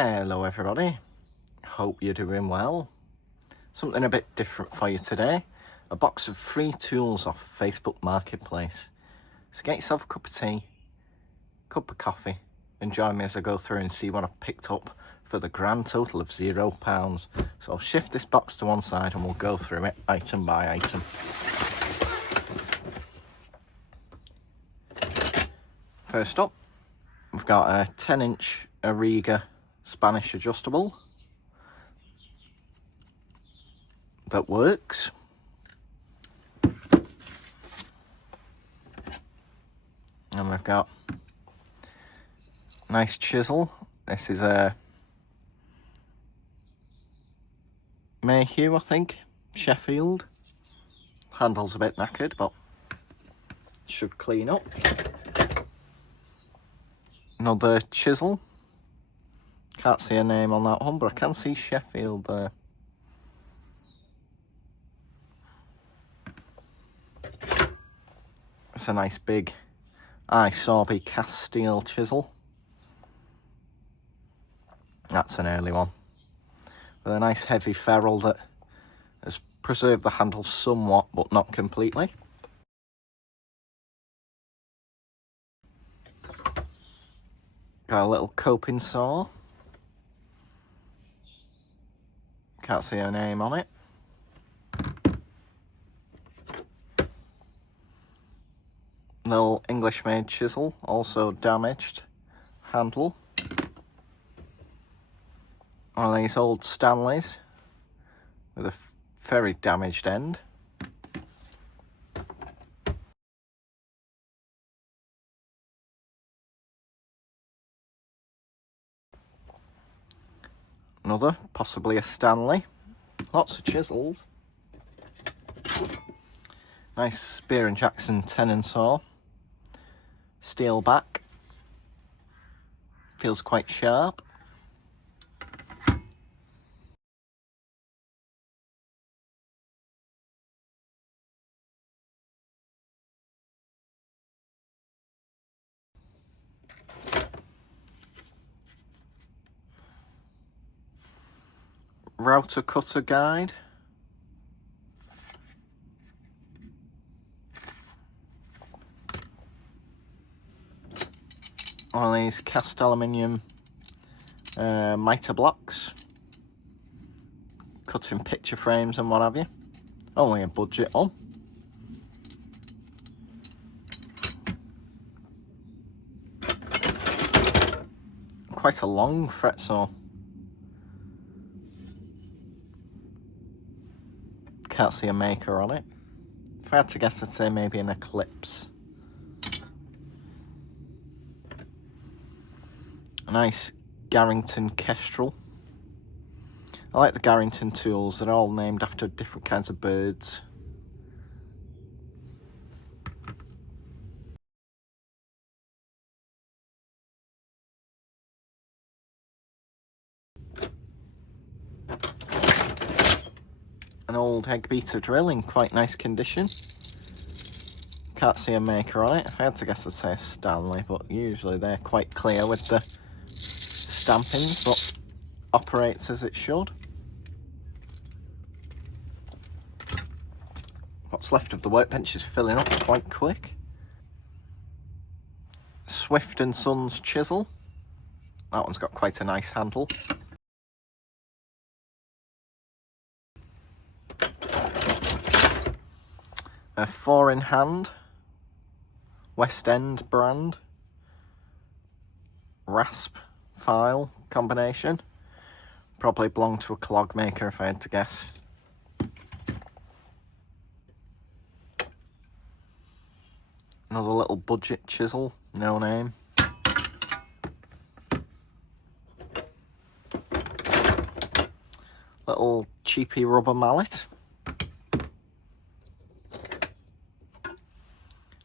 Hello everybody, hope you're doing well. Something a bit different for you today. A box of free tools off Facebook Marketplace. So get yourself a cup of tea, cup of coffee, and join me as I go through and see what I've picked up for the grand total of £0. So I'll shift this box to one side and we'll go through it item by item. First up, we've got a 10-inch Ariga Spanish adjustable that works. And we've got a nice chisel. This is a Mayhew, I think, Sheffield. Handle's a bit knackered, but should clean up. Another chisel. Can't see a name on that one, but I can see Sheffield there. It's a nice big iSorby cast steel chisel. That's an early one. With a nice heavy ferrule that has preserved the handle somewhat, but not completely. Got a little coping saw. Can't see her name on it. Little English made chisel, also damaged handle. One of these old Stanleys with a very damaged end. Another, possibly a Stanley. Lots of chisels. Nice Spear and Jackson tenon saw. Steel back. Feels quite sharp. Router cutter guide. One of these cast aluminium mitre blocks. Cutting picture frames and what have you. Only a budget one. Quite a long fret saw. Can't see a maker on it. If I had to guess, I'd say maybe an Eclipse. A nice Garrington Kestrel. I like the Garrington tools. They're all named after different kinds of birds. An old egg beater drill in quite nice condition. Can't see a maker on it. If I had to guess, I'd say a Stanley, but usually they're quite clear with the stampings, but operates as it should. What's left of the workbench is filling up quite quick. Swift & Sons chisel. That one's got quite a nice handle. A 4-in-hand West End brand rasp file combination. Probably belonged to a clog maker if I had to guess. Another little budget chisel, no name. Little cheapy rubber mallet.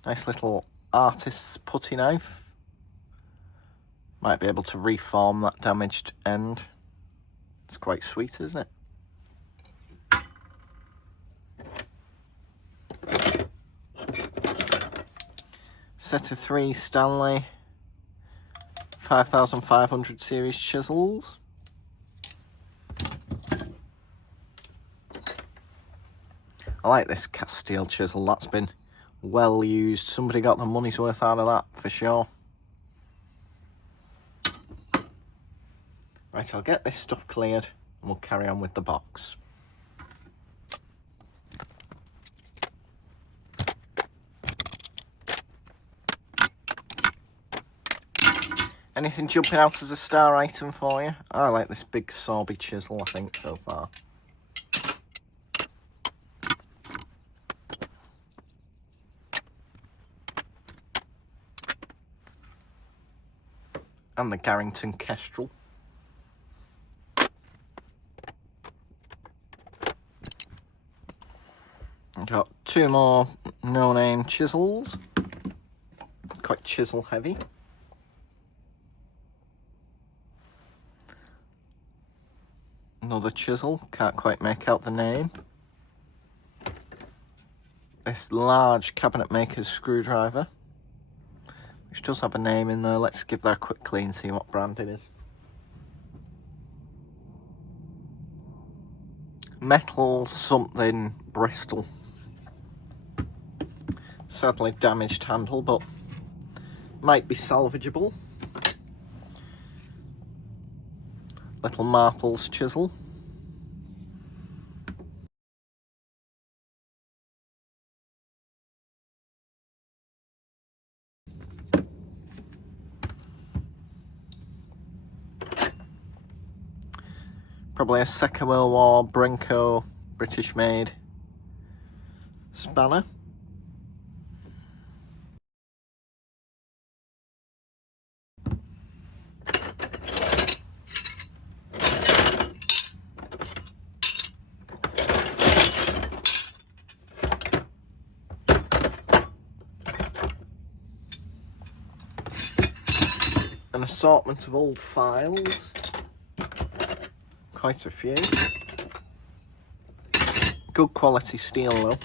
Nice little artist's putty knife. Might be able to reform that damaged end. It's quite sweet, isn't it? Set of 3 Stanley 5500 series chisels. I like this cast steel chisel, that's been well used. Somebody got the money's worth out of that for sure. Right, I'll get this stuff cleared and we'll carry on with the box. Anything jumping out as a star item for you? I like this big Sorby chisel, I think, so far. And the Garrington Kestrel. I've got two more no-name chisels. Quite chisel heavy. Another chisel, can't quite make out the name. This large cabinet maker's screwdriver, which does have a name in there. Let's give that a quick clean, see what brand it is. Metal something Bristol. Sadly damaged handle, but might be salvageable. Little Marples chisel. Probably a Second World War Brinko British made spanner. An assortment of old files. Quite a few. Good quality steel though.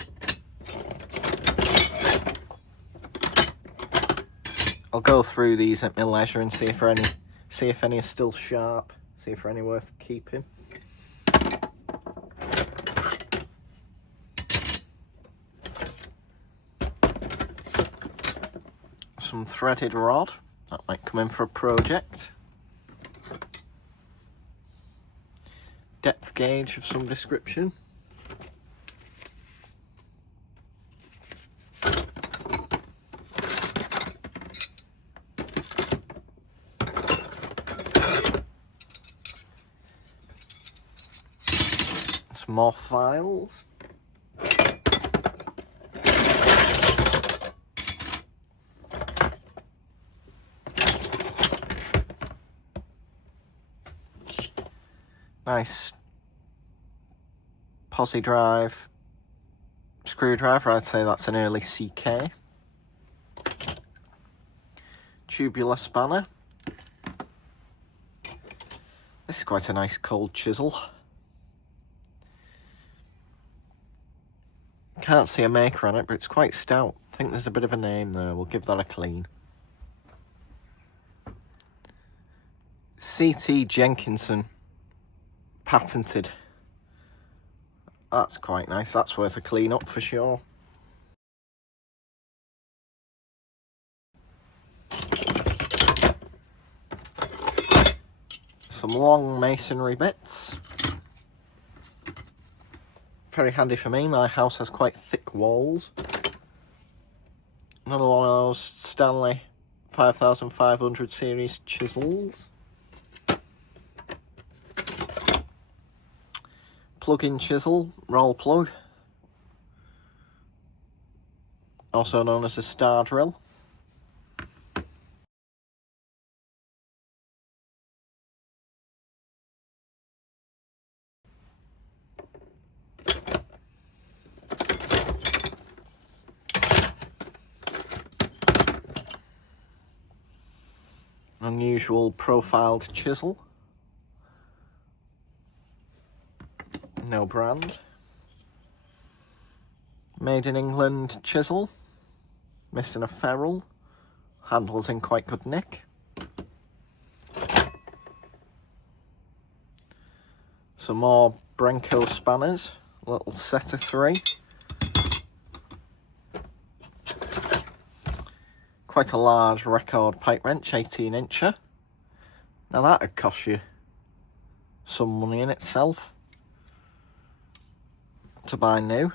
I'll go through these at my leisure and see if any are still sharp, see if they're any worth keeping. Some threaded rod, that might come in for a project. Depth gauge of some description. Some more files. Nice posi drive screwdriver, I'd say that's an early CK. Tubular spanner. This is quite a nice cold chisel. Can't see a maker on it, but it's quite stout. I think there's a bit of a name there, we'll give that a clean. C.T. Jenkinson. Patented. That's quite nice, that's worth a clean up for sure. Some long masonry bits. Very handy for me, my house has quite thick walls. Another one of those Stanley 5500 series chisels. Plug-in chisel, roll plug, also known as a star drill. Unusual profiled chisel. No brand. Made in England chisel. Missing a ferrule. Handle's in quite good nick. Some more Brinko spanners. A little set of 3. quite a large record pipe wrench, 18-incher. Now that'd cost you some money in itself to buy new.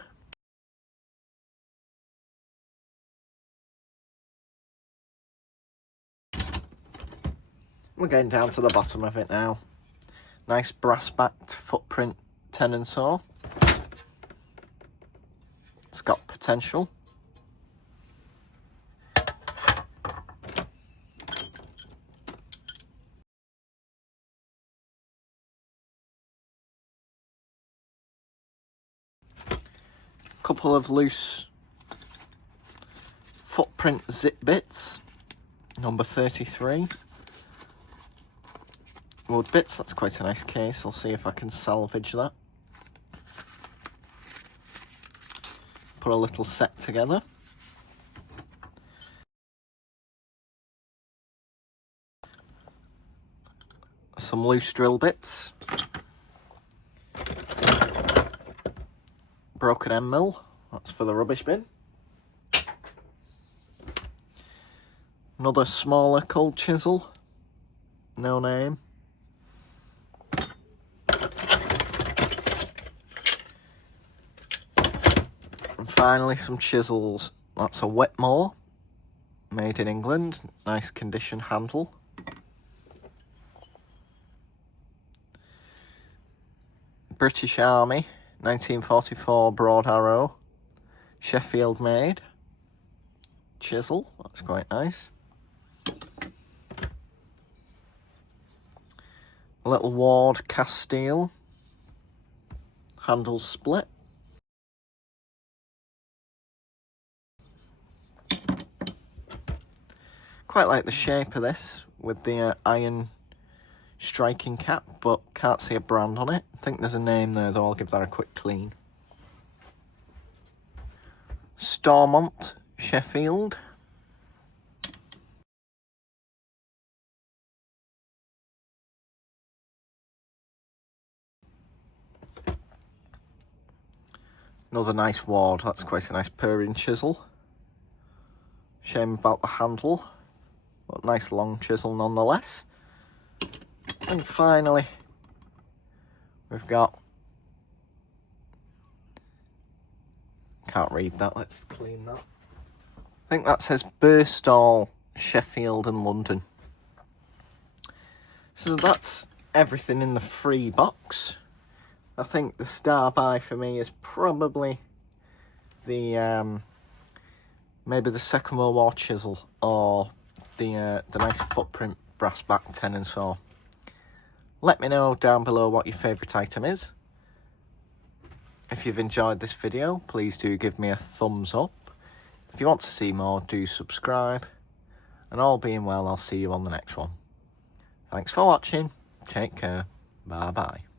We're getting down to the bottom of it now. Nice brass-backed footprint tenon saw. It's got potential. Couple of loose footprint zip bits, number 33. Wood bits, that's quite a nice case. I'll see if I can salvage that. Put a little set together. Some loose drill bits. Broken end mill, that's for the rubbish bin. Another smaller cold chisel, no name. And finally some chisels, that's a Wetmore, made in England, nice condition handle. British Army, 1944 broad arrow, Sheffield made chisel, that's quite nice. A little Ward cast steel, handle split. Quite like the shape of this with the iron striking cap, but can't see a brand on it. I think there's a name there though, I'll give that a quick clean. Stormont, Sheffield. Another nice Ward, that's quite a nice purring chisel. Shame about the handle, but nice long chisel nonetheless. And finally, we've got, can't read that, let's clean that. I think that says Burstall, Sheffield and London. So that's everything in the free box. I think the star buy for me is probably the, maybe the Second World War chisel or the nice footprint brass back tenon saw. Let me know down below what your favourite item is. If you've enjoyed this video, please do give me a thumbs up. If you want to see more, do subscribe. And all being well, I'll see you on the next one. Thanks for watching. Take care. Bye bye.